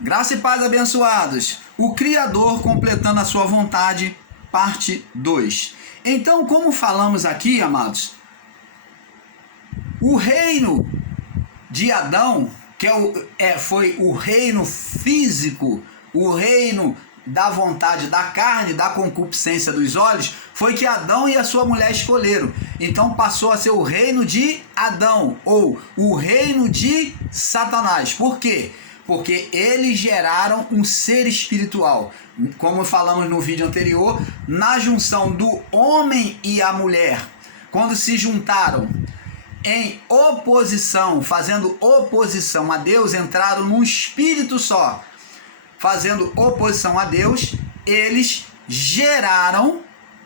Graça e paz, abençoados. O Criador completando a sua vontade, parte 2. Então, como falamos aqui, amados, o reino de Adão, que foi o reino físico, o reino da vontade da carne, da concupiscência dos olhos, foi que Adão e a sua mulher escolheram. Então passou a ser o reino de Adão, ou o reino de Satanás. Por quê? Porque eles geraram um ser espiritual. Como falamos no vídeo anterior, na junção do homem e a mulher, quando se juntaram em oposição, fazendo oposição a Deus, entraram num espírito só, fazendo oposição a Deus, eles geraram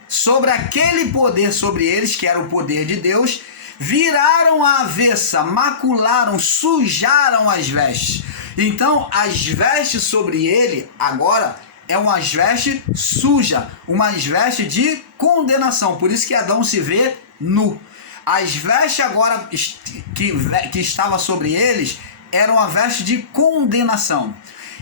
sobre aquele poder sobre eles, que era o poder de Deus, viraram a avessa, macularam, sujaram as vestes. Então, as vestes sobre ele, agora, é uma veste suja, uma veste de condenação. Por isso que Adão se vê nu. As vestes agora que estava sobre eles, eram uma veste de condenação.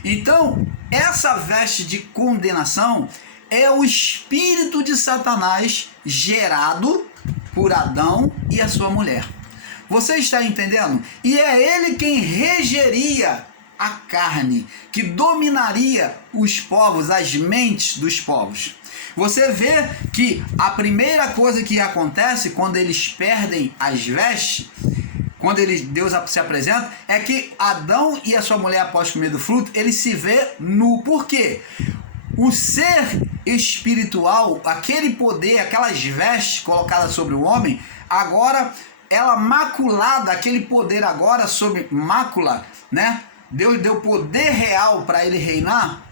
Então, essa veste de condenação é o espírito de Satanás gerado por Adão e a sua mulher. Você está entendendo? E é ele quem regeria a carne, que dominaria os povos, as mentes dos povos. Você vê que a primeira coisa que acontece quando eles perdem as vestes, quando Deus se apresenta, é que Adão e a sua mulher, após comer do fruto, ele se vê nu. Por quê? O ser espiritual, aquele poder, aquelas vestes colocadas sobre o homem, agora ela maculada, aquele poder agora sobre mácula, né? Deus deu poder real para ele reinar,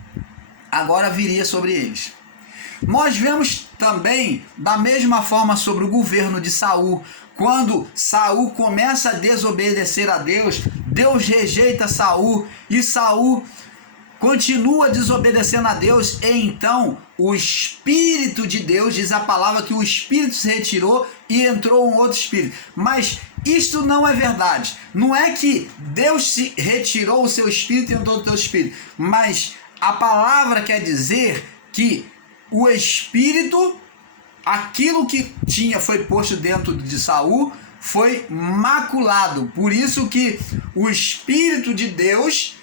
agora viria sobre eles. Nós vemos também da mesma forma sobre o governo de Saul. Quando Saul começa a desobedecer a Deus, Deus rejeita Saul e Saul continua desobedecendo a Deus. E então o Espírito de Deus, diz a palavra que o Espírito se retirou e entrou um outro Espírito. Mas isto não é verdade. Não é que Deus se retirou o seu Espírito e entrou o teu Espírito. Mas a palavra quer dizer que o Espírito, aquilo que foi posto dentro de Saul, foi maculado. Por isso que o Espírito de Deus,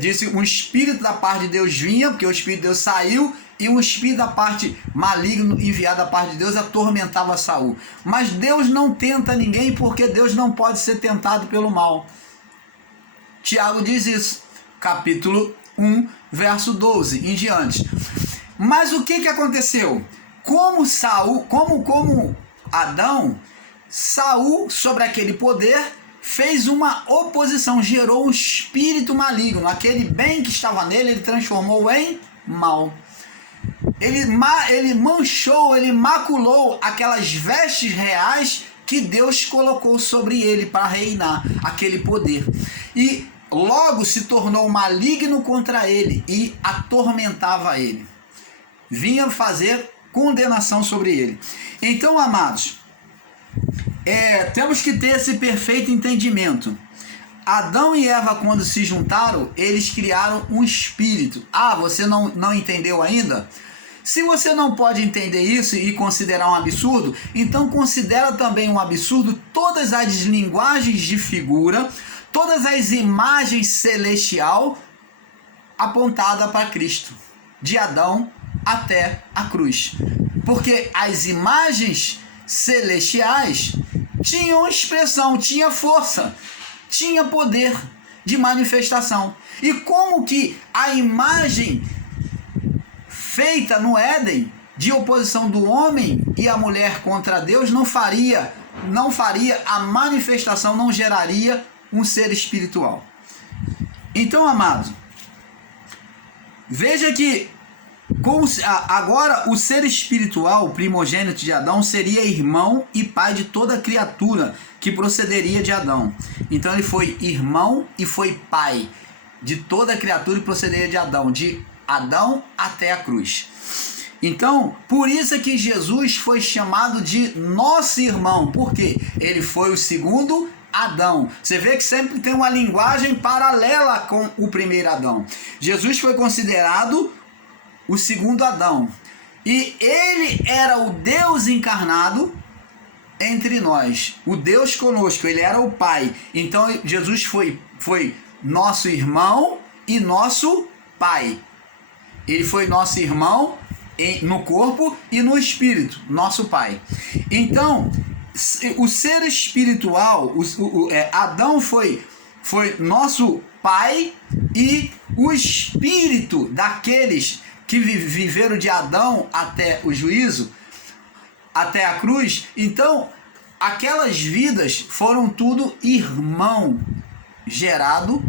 disse, um Espírito da parte de Deus vinha, porque o Espírito de Deus saiu, e um Espírito da parte maligno enviado da parte de Deus atormentava Saul. Mas Deus não tenta ninguém, porque Deus não pode ser tentado pelo mal. Tiago diz isso, capítulo 1, verso 12 em diante. Mas o que aconteceu? Como Adão, Saul, sobre aquele poder, fez uma oposição, gerou um espírito maligno. Aquele bem que estava nele, ele transformou em mal. Ele manchou, ele maculou aquelas vestes reais que Deus colocou sobre ele para reinar, aquele poder. E logo se tornou maligno contra ele e atormentava ele. Vinha fazer condenação sobre ele. Então, amados, temos que ter esse perfeito entendimento. Adão e Eva, quando se juntaram, eles criaram um espírito. Ah, você não entendeu ainda? Se você não pode entender isso e considerar um absurdo, então considera também um absurdo todas as linguagens de figura, todas as imagens celestial apontadas para Cristo, de Adão até a cruz. Porque as imagens celestiais tinham expressão, tinha força, tinha poder de manifestação. E como que a imagem feita no Éden, de oposição do homem e a mulher contra Deus, não faria a manifestação, não geraria um ser espiritual. Então, amado, veja que agora o ser espiritual, o primogênito de Adão, seria irmão e pai de toda criatura que procederia de Adão. Então ele foi irmão e foi pai de toda criatura que procederia de Adão até a cruz. Então, por isso é que Jesus foi chamado de nosso irmão, porque ele foi o segundo Adão. Você vê que sempre tem uma linguagem paralela com o primeiro Adão. Jesus foi considerado o segundo Adão. E ele era o Deus encarnado entre nós. O Deus conosco. Ele era o Pai. Então Jesus foi nosso irmão e nosso Pai. Ele foi nosso irmão no corpo e no espírito. Nosso Pai. Então, o ser espiritual, Adão foi nosso pai, e o espírito daqueles que viveram de Adão até o juízo, até a cruz, então aquelas vidas foram tudo irmão gerado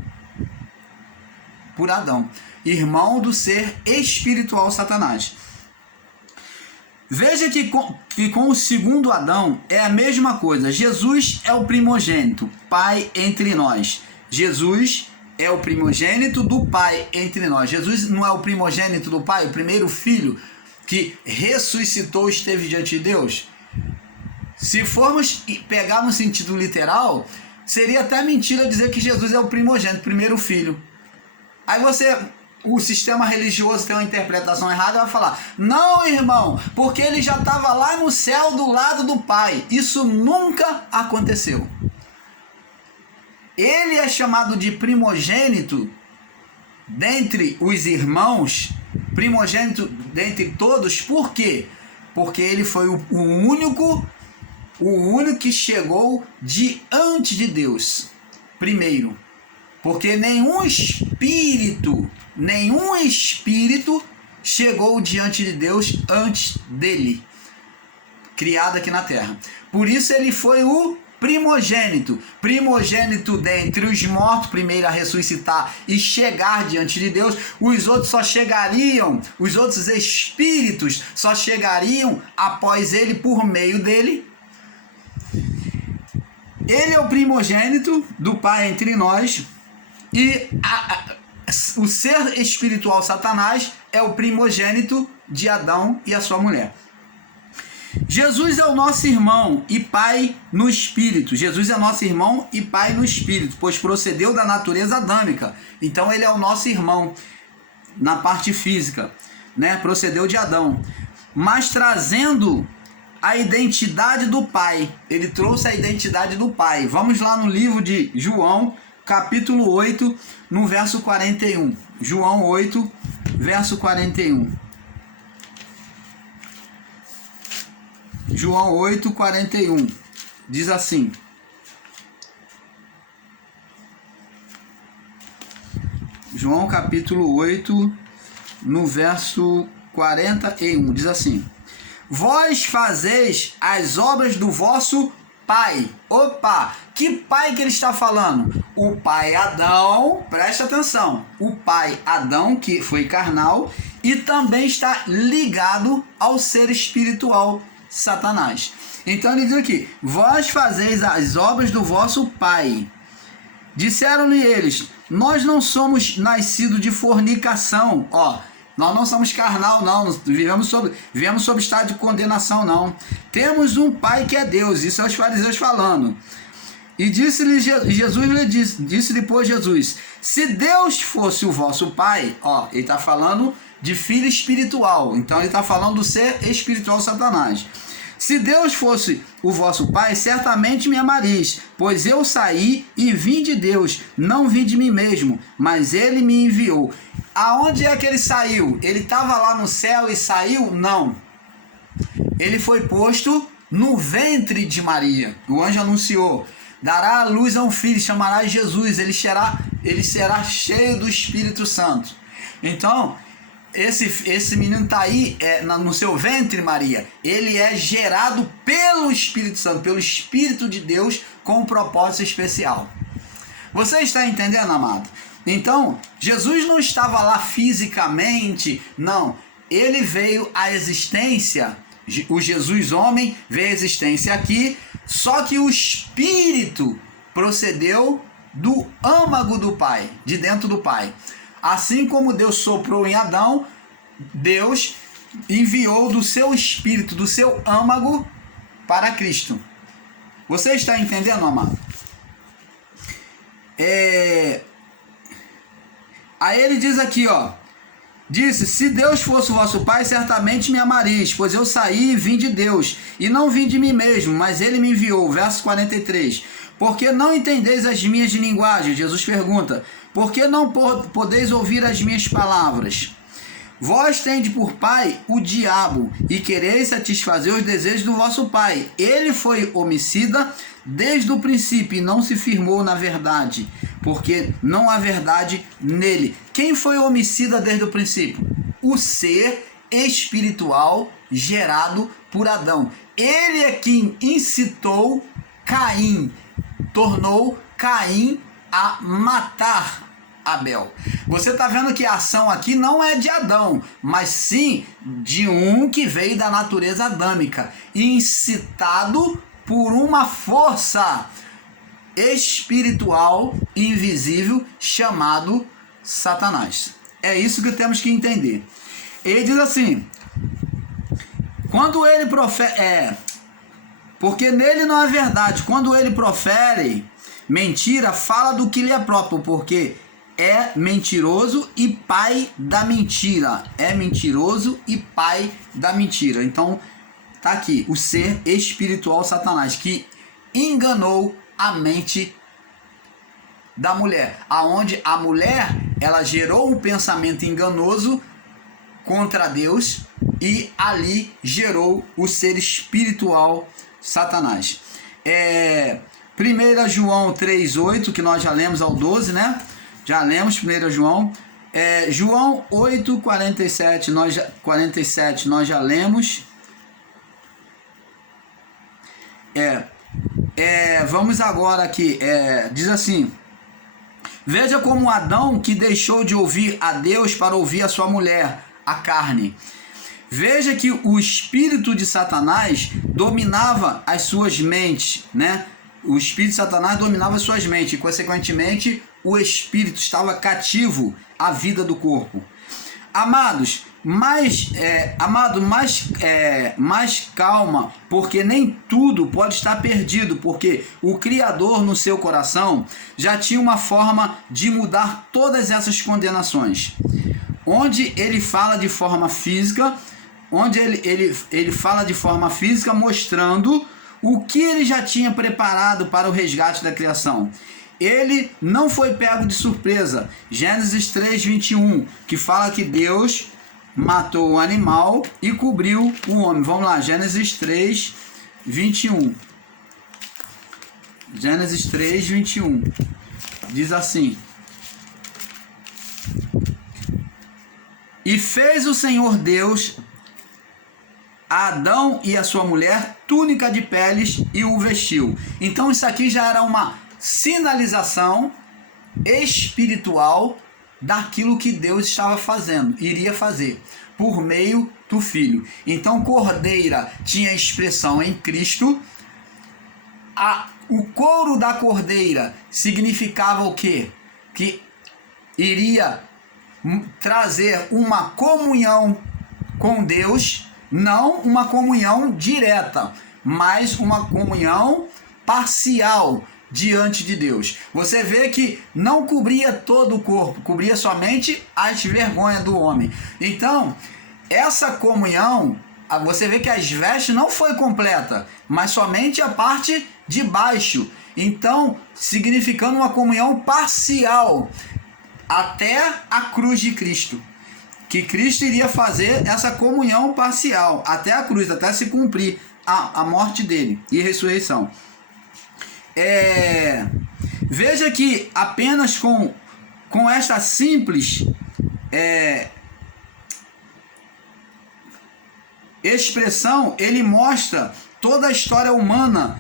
por Adão, irmão do ser espiritual Satanás. Veja que com o segundo Adão é a mesma coisa. Jesus é o primogênito, Pai entre nós. Jesus é o primogênito do Pai entre nós. Jesus não é o primogênito do Pai, o primeiro filho que ressuscitou e esteve diante de Deus? Se formos pegar no sentido literal, seria até mentira dizer que Jesus é o primogênito, primeiro filho. Aí o sistema religioso tem uma interpretação errada, vai falar: não, irmão, porque ele já estava lá no céu do lado do Pai. Isso nunca aconteceu. Ele é chamado de primogênito dentre os irmãos, primogênito dentre todos. Por quê? Porque ele foi o único que chegou diante de Deus primeiro. Porque nenhum espírito chegou diante de Deus antes dele, criado aqui na terra. Por isso ele foi o primogênito dentre os mortos, primeiro a ressuscitar e chegar diante de Deus. Os outros espíritos só chegariam após ele, por meio dele. Ele é o primogênito do Pai entre nós. E o ser espiritual Satanás é o primogênito de Adão e a sua mulher. Jesus é o nosso irmão e Pai no Espírito. Jesus é nosso irmão e Pai no Espírito, pois procedeu da natureza adâmica. Então ele é o nosso irmão na parte física, né? Procedeu de Adão, mas trazendo a identidade do Pai. Ele trouxe a identidade do Pai. Vamos lá no livro de João, capítulo 8, no verso 41. João 8, verso 41. João 8, 41. Diz assim: João capítulo 8, no verso 41. Diz assim: vós fazeis as obras do vosso Pai. Opa! Que pai que ele está falando? O pai Adão, presta atenção. O pai Adão, que foi carnal, e também está ligado ao ser espiritual Satanás. Então ele diz aqui: vós fazeis as obras do vosso pai. Disseram-lhe eles: nós não somos nascidos de fornicação. Nós não somos carnal, não. Vivemos sob estado de condenação, não. Temos um Pai que é Deus. Isso é os fariseus falando. E disse-lhe Jesus, disse depois Jesus: se Deus fosse o vosso Pai, ele está falando de filho espiritual. Então ele está falando do ser espiritual Satanás. Se Deus fosse o vosso Pai, certamente me amareis, pois eu saí e vim de Deus, não vim de mim mesmo, mas ele me enviou. Aonde é que ele saiu? Ele estava lá no céu e saiu? Não. Ele foi posto no ventre de Maria. O anjo anunciou: dará à luz a um filho, chamará Jesus, ele será cheio do Espírito Santo. Então, esse menino está aí no seu ventre, Maria. Ele é gerado pelo Espírito Santo, pelo Espírito de Deus, com um propósito especial. Você está entendendo, amado? Então, Jesus não estava lá fisicamente, não. Ele veio à existência, o Jesus homem veio à existência aqui, só que o Espírito procedeu do âmago do Pai, de dentro do Pai. Assim como Deus soprou em Adão, Deus enviou do seu Espírito, do seu âmago, para Cristo. Você está entendendo, amado? Aí ele diz aqui, ó. Disse: se Deus fosse o vosso Pai, certamente me amareis, pois eu saí e vim de Deus, e não vim de mim mesmo, mas ele me enviou. Verso 43. Porque não entendeis as minhas linguagens? Jesus pergunta. Por que não podeis ouvir as minhas palavras? Vós tendes por pai o diabo, e quereis satisfazer os desejos do vosso pai. Ele foi homicida desde o princípio, e não se firmou na verdade, porque não há verdade nele. Quem foi homicida desde o princípio? O ser espiritual gerado por Adão. Ele é quem incitou Caim, tornou Caim a matar Abel. Você está vendo que a ação aqui não é de Adão, mas sim de um que veio da natureza adâmica, incitado por uma força espiritual invisível chamado Satanás. É isso que temos que entender. Ele diz assim: quando ele profere, porque nele não é verdade. Quando ele profere mentira, fala do que lhe é próprio, porque é mentiroso e pai da mentira. É mentiroso e pai da mentira. Então, tá aqui o ser espiritual Satanás, que enganou a mente da mulher, aonde a mulher, ela gerou um pensamento enganoso contra Deus, e ali gerou o ser espiritual Satanás. 1 João 3,8, que nós já lemos ao 12, né? Já lemos 1 João. João 8,47, 47, nós já lemos. Vamos agora aqui. Diz assim: veja como Adão, que deixou de ouvir a Deus para ouvir a sua mulher, a carne. Veja que o espírito de Satanás dominava as suas mentes, né? O espírito de Satanás dominava as suas mentes, e consequentemente o espírito estava cativo à vida do corpo. Amados, mais calma, porque nem tudo pode estar perdido, porque o Criador no seu coração já tinha uma forma de mudar todas essas condenações. Onde ele fala de forma física, ele fala de forma física, mostrando o que ele já tinha preparado para o resgate da criação. Ele não foi pego de surpresa. Gênesis 3:21, que fala que Deus matou o animal e cobriu o homem. Vamos lá, Gênesis 3:21. Gênesis 3:21 diz assim: e fez o Senhor Deus a Adão e a sua mulher túnica de peles e o vestiu. Então isso aqui já era uma sinalização espiritual daquilo que Deus estava fazendo, iria fazer, por meio do Filho. Então cordeira tinha expressão em Cristo. O couro da cordeira significava o quê? Que iria trazer uma comunhão com Deus, não uma comunhão direta, mas uma comunhão parcial diante de Deus. Você vê que não cobria todo o corpo, cobria somente as vergonhas do homem. Então, essa comunhão, você vê que as vestes não foi completa, mas somente a parte de baixo. Então, significando uma comunhão parcial até a cruz de Cristo. Que Cristo iria fazer essa comunhão parcial até a cruz, até se cumprir a morte dele e ressurreição. Veja que apenas com esta simples expressão, ele mostra toda a história humana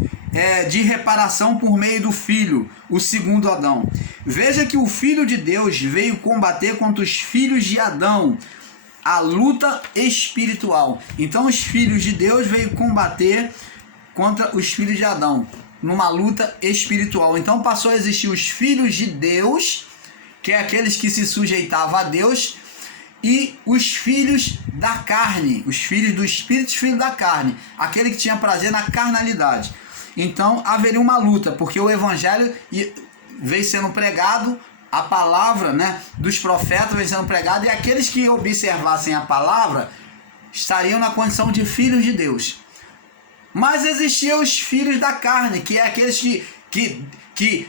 de reparação por meio do Filho, o segundo Adão. Veja que o Filho de Deus veio combater contra os filhos de Adão, a luta espiritual. Então os filhos de Deus veio combater contra os filhos de Adão, numa luta espiritual. Então passou a existir os filhos de Deus, que é aqueles que se sujeitavam a Deus, e os filhos da carne, os filhos do espírito e filhos da carne, aquele que tinha prazer na carnalidade. Então haveria uma luta, porque o evangelho vem sendo pregado, a palavra, né, dos profetas vem sendo pregada, e aqueles que observassem a palavra estariam na condição de filhos de Deus. Mas existiam os filhos da carne, que é aqueles que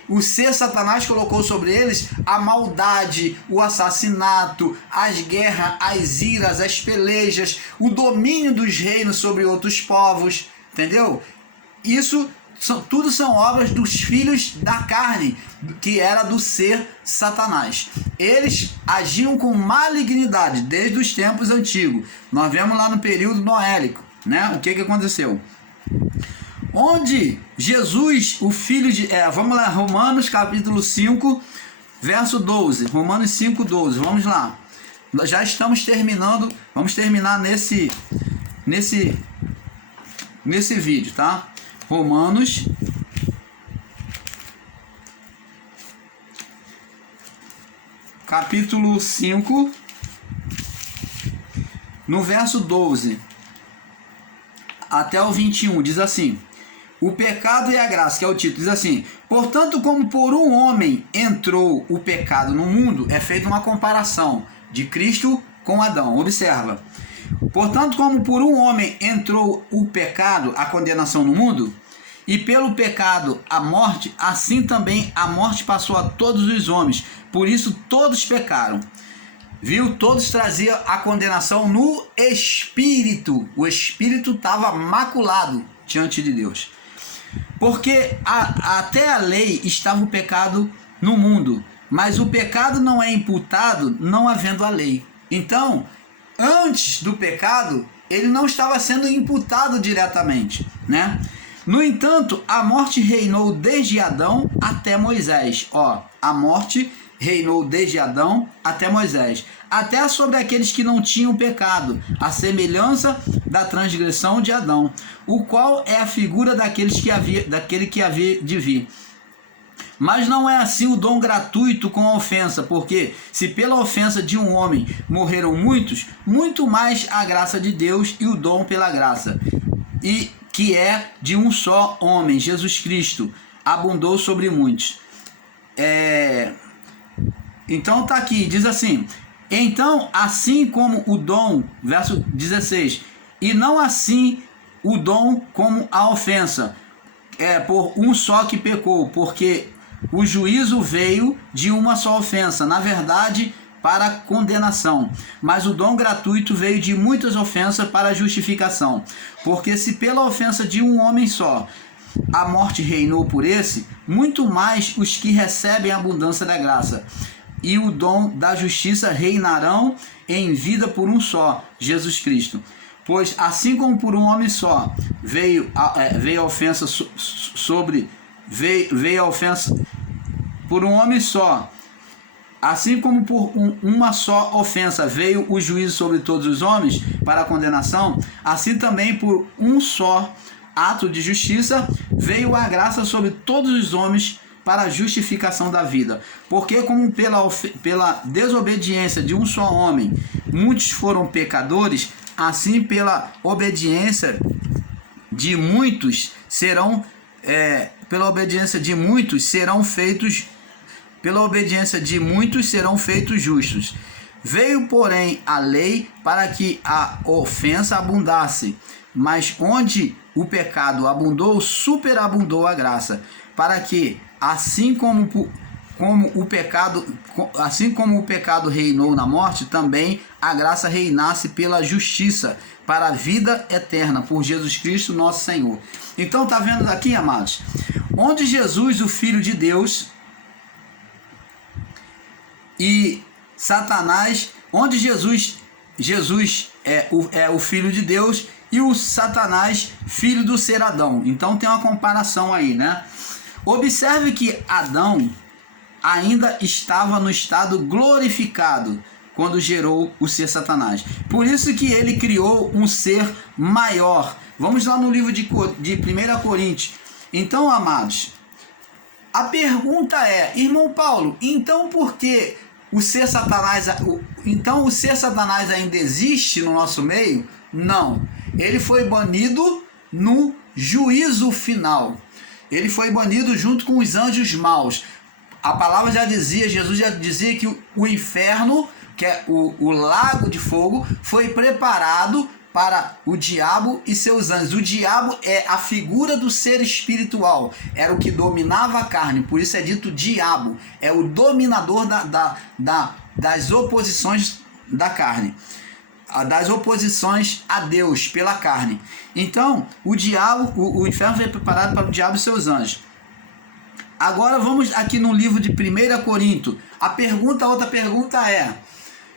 o ser Satanás colocou sobre eles a maldade, o assassinato, as guerras, as iras, as pelejas, o domínio dos reinos sobre outros povos, entendeu? Isso tudo são obras dos filhos da carne, que era do ser Satanás. Eles agiam com malignidade desde os tempos antigos. Nós vemos lá no período noélico, né? O que aconteceu? Onde Jesus, o filho de... vamos lá, Romanos capítulo 5, verso 12. Romanos 5, 12. Vamos lá. Nós já estamos terminando. Vamos terminar nesse vídeo, tá? Romanos capítulo 5, no verso 12 até o 21, diz assim: o pecado e a graça, que é o título, diz assim: portanto, como por um homem entrou o pecado no mundo, é feita uma comparação de Cristo com Adão. Observa. Portanto, como por um homem entrou o pecado, a condenação no mundo, e pelo pecado a morte, assim também a morte passou a todos os homens. Por isso todos pecaram. Viu? Todos traziam a condenação no espírito. O espírito estava maculado diante de Deus. Porque até a lei estava o pecado no mundo, mas o pecado não é imputado não havendo a lei. Então, antes do pecado, ele não estava sendo imputado diretamente, né? No entanto, a morte reinou desde Adão até Moisés. A morte reinou desde Adão até Moisés, até sobre aqueles que não tinham pecado, a semelhança da transgressão de Adão, o qual é a figura daquele que havia de vir. Mas não é assim o dom gratuito com a ofensa, porque se pela ofensa de um homem morreram muitos, muito mais a graça de Deus e o dom pela graça, e que é de um só homem, Jesus Cristo, abundou sobre muitos. Então tá aqui, diz assim: então assim como o dom, verso 16, e não assim o dom como a ofensa, por um só que pecou, porque o juízo veio de uma só ofensa, na verdade para condenação, mas o dom gratuito veio de muitas ofensas para justificação, porque se pela ofensa de um homem só a morte reinou por esse, muito mais os que recebem a abundância da graça e o dom da justiça reinarão em vida por um só, Jesus Cristo. Pois assim como por um homem só veio a ofensa veio a ofensa por um homem só, assim como por uma só ofensa veio o juízo sobre todos os homens para a condenação, assim também por um só ato de justiça veio a graça sobre todos os homens para a justificação da vida. Porque como pela desobediência de um só homem muitos foram pecadores, assim pela obediência de muitos serão feitos justos. Veio, porém, a lei para que a ofensa abundasse, mas onde o pecado abundou, superabundou a graça, para que, assim como o pecado reinou na morte, também a graça reinasse pela justiça, para a vida eterna, por Jesus Cristo nosso Senhor. Então, tá vendo aqui, amados? Onde Jesus, o Filho de Deus, e Satanás, onde Jesus é o Filho de Deus e o Satanás, filho do ser Adão. Então tem uma comparação aí, né? Observe que Adão ainda estava no estado glorificado quando gerou o ser Satanás. Por isso que ele criou um ser maior. Vamos lá no livro de 1 Coríntios. Então, amados, a pergunta é: irmão Paulo, então por que o ser Satanás ainda existe no nosso meio? Não. Ele foi banido no juízo final. Ele foi banido junto com os anjos maus. A palavra já dizia, Jesus já dizia que o inferno, que é o lago de fogo, foi preparado para o diabo e seus anjos. O diabo é a figura do ser espiritual, era o que dominava a carne, por isso é dito diabo, é o dominador das oposições da carne, das oposições a Deus pela carne. Então, o inferno foi preparado para o diabo e seus anjos. Agora vamos aqui no livro de 1 Corinto. Outra pergunta é: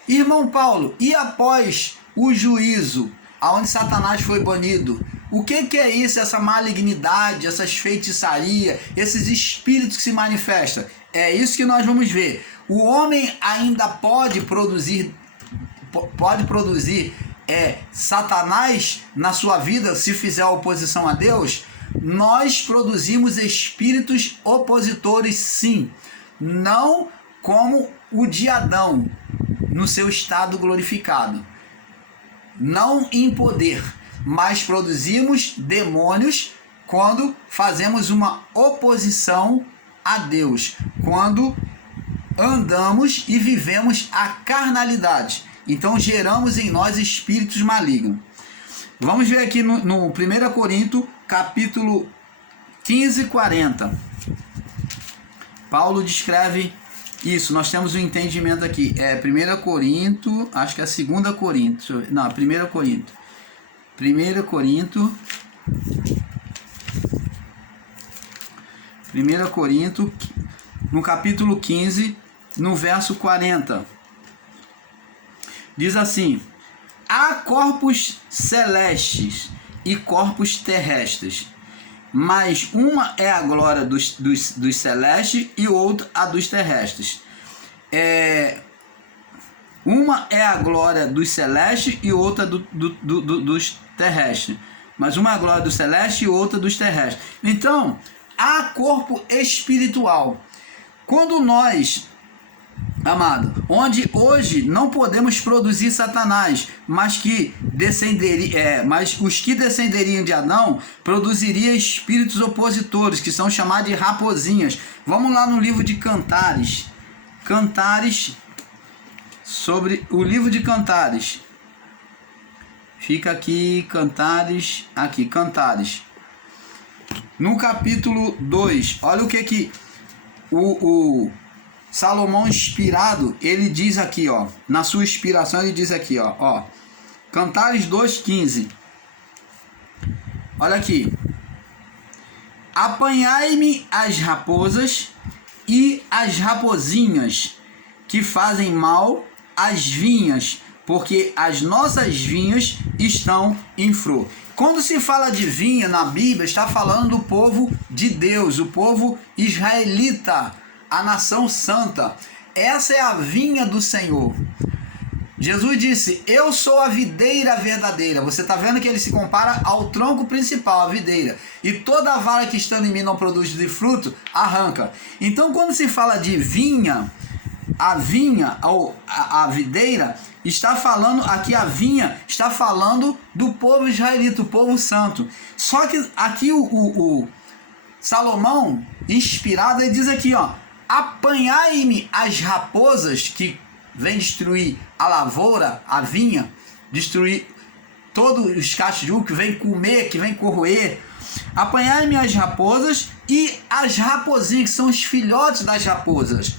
irmão Paulo, e após o juízo, aonde Satanás foi banido, o que é isso, essa malignidade, essas feitiçarias, esses espíritos que se manifestam? É isso que nós vamos ver. O homem ainda pode produzir Satanás na sua vida se fizer oposição a Deus? Nós produzimos espíritos opositores, sim, não como o de Adão, no seu estado glorificado, não em poder, mas produzimos demônios quando fazemos uma oposição a Deus, quando andamos e vivemos a carnalidade. Então geramos em nós espíritos malignos. Vamos ver aqui no 1 Corinto, capítulo 15, 40. Paulo descreve isso. Nós temos um entendimento aqui. 1 Corinto, acho que é 2 Corinto. Não, 1 Corinto. 1 Corinto, no capítulo 15, no verso 40. Diz assim: há corpos celestes e corpos terrestres, mas uma é a glória dos celestes e outra a dos terrestres. Uma é a glória dos celestes e outra dos terrestres. Mas uma é a glória do celeste e outra dos terrestres. Então, há corpo espiritual. Quando nós, amado, onde hoje não podemos produzir Satanás, mas os que descenderiam de Adão produziriam espíritos opositores, que são chamados de raposinhas. Vamos lá no livro de Cantares. Sobre o livro de Cantares. Fica aqui, Cantares. No capítulo 2, olha o que o Salomão inspirado, ele diz aqui, ó, na sua inspiração ele diz aqui, ó, Cantares 2:15. Olha aqui. Apanhai-me as raposas e as rapozinhas que fazem mal às vinhas, porque as nossas vinhas estão em flor. Quando se fala de vinha na Bíblia, está falando do povo de Deus, o povo israelita, a nação santa. Essa é a vinha do Senhor. Jesus disse: eu sou a videira verdadeira. Você está vendo que ele se compara ao tronco principal, a videira. E toda a vara que estando em mim não produz de fruto, arranca. Então, quando se fala de vinha, a vinha ou a videira, está falando aqui, a vinha está falando do povo israelita, o povo santo. Só que aqui o Salomão, inspirado, ele diz aqui, ó: apanhai-me as raposas que vêm destruir a lavoura, a vinha, destruir todos os cachos de uva, que vem comer, que vem corroer. Apanhai-me as raposas e as raposinhas, que são os filhotes das raposas,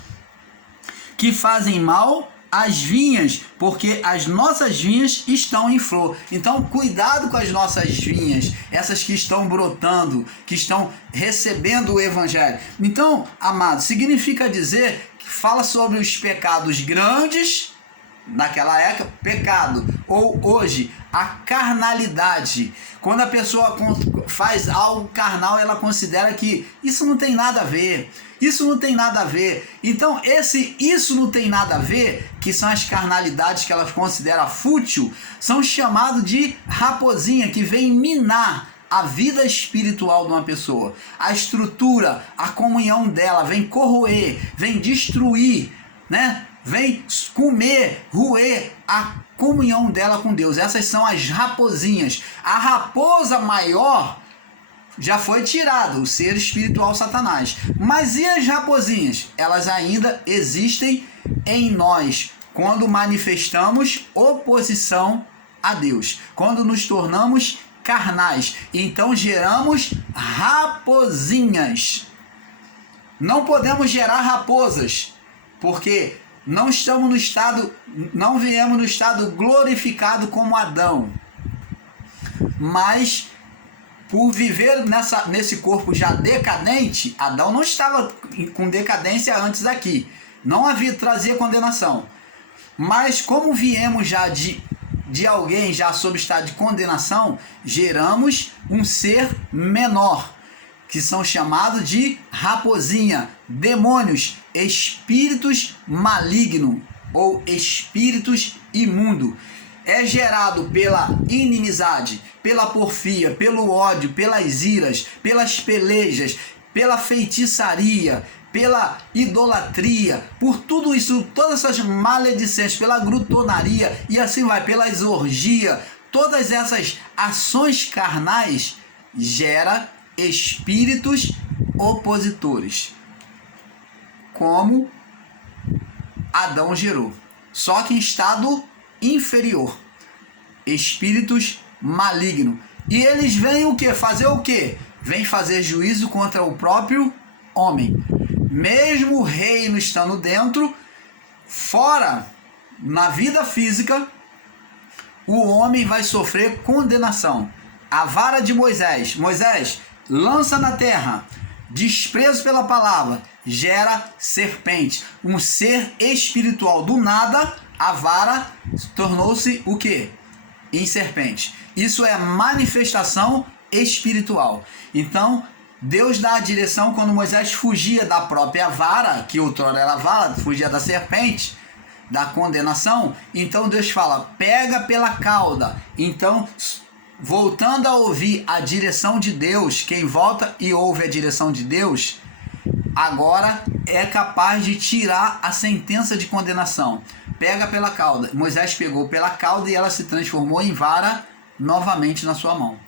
que fazem mal às vinhas, porque as nossas vinhas estão em flor. Então, cuidado com as nossas vinhas, essas que estão brotando, que estão recebendo o evangelho. Então, amado, significa dizer que fala sobre os pecados grandes, naquela época, pecado, ou hoje, a carnalidade. Quando a pessoa faz algo carnal, ela considera que isso não tem nada a ver. Isso não tem nada a ver. Então, isso não tem nada a ver, que são as carnalidades que elas consideram fútil, são chamados de raposinha, que vem minar a vida espiritual de uma pessoa. A estrutura, a comunhão dela, vem corroer, vem destruir, né? Vem comer, roer a comunhão dela com Deus. Essas são as raposinhas. A raposa maior já foi tirado, o ser espiritual Satanás. Mas e as raposinhas? Elas ainda existem em nós, quando manifestamos oposição a Deus, quando nos tornamos carnais, então geramos raposinhas. Não podemos gerar raposas, porque não estamos no estado, não viemos no estado glorificado como Adão, mas por viver nesse corpo já decadente, Adão não estava com decadência antes aqui, não trazia condenação, mas como viemos já de alguém já sob estado de condenação, geramos um ser menor, que são chamados de raposinha, demônios, espíritos malignos ou espíritos imundos. É gerado pela inimizade, pela porfia, pelo ódio, pelas iras, pelas pelejas, pela feitiçaria, pela idolatria, por tudo isso, todas essas maledicências, pela glutonaria e assim vai, pela orgia, todas essas ações carnais gera espíritos opositores, como Adão gerou, só que em estado inferior, espíritos malignos. E eles vêm o que? Fazer o que? Vêm fazer juízo contra o próprio homem. Mesmo o reino estando dentro, fora, na vida física, o homem vai sofrer condenação. A vara de Moisés, lança na terra, desprezo pela palavra, gera serpente, um ser espiritual. Do nada, a vara tornou-se o quê? Em serpente. Isso é manifestação espiritual. Então, Deus dá a direção quando Moisés fugia da própria vara, que outrora era vara, fugia da serpente, da condenação. Então Deus fala, pega pela cauda. Então, voltando a ouvir a direção de Deus, quem volta e ouve a direção de Deus, agora é capaz de tirar a sentença de condenação. Pega pela cauda. Moisés pegou pela cauda e ela se transformou em vara novamente na sua mão.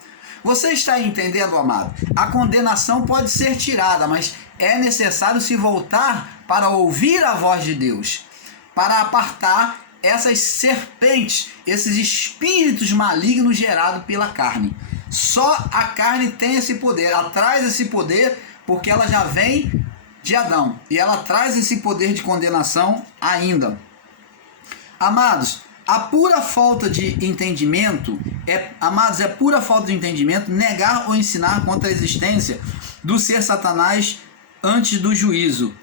Você está entendendo, amado? A condenação pode ser tirada, mas é necessário se voltar para ouvir a voz de Deus, para apartar essas serpentes, esses espíritos malignos gerados pela carne. Só a carne tem esse poder, ela traz esse poder porque ela já vem de Adão e ela traz esse poder de condenação ainda. Amados, a pura falta de entendimento é pura falta de entendimento negar ou ensinar contra a existência do ser Satanás antes do juízo.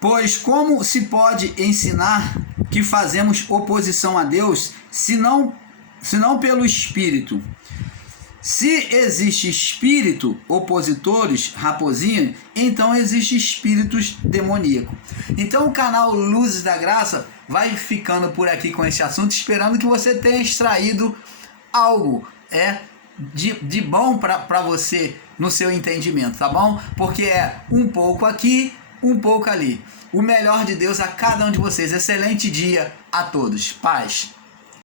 Pois como se pode ensinar que fazemos oposição a Deus, se não pelo Espírito? Se existe espírito opositores, raposinha, então existe espíritos demoníacos. Então o canal Luzes da Graça vai ficando por aqui com esse assunto, esperando que você tenha extraído algo de bom para você no seu entendimento, tá bom? Porque é um pouco aqui, um pouco ali. O melhor de Deus a cada um de vocês. Excelente dia a todos. Paz.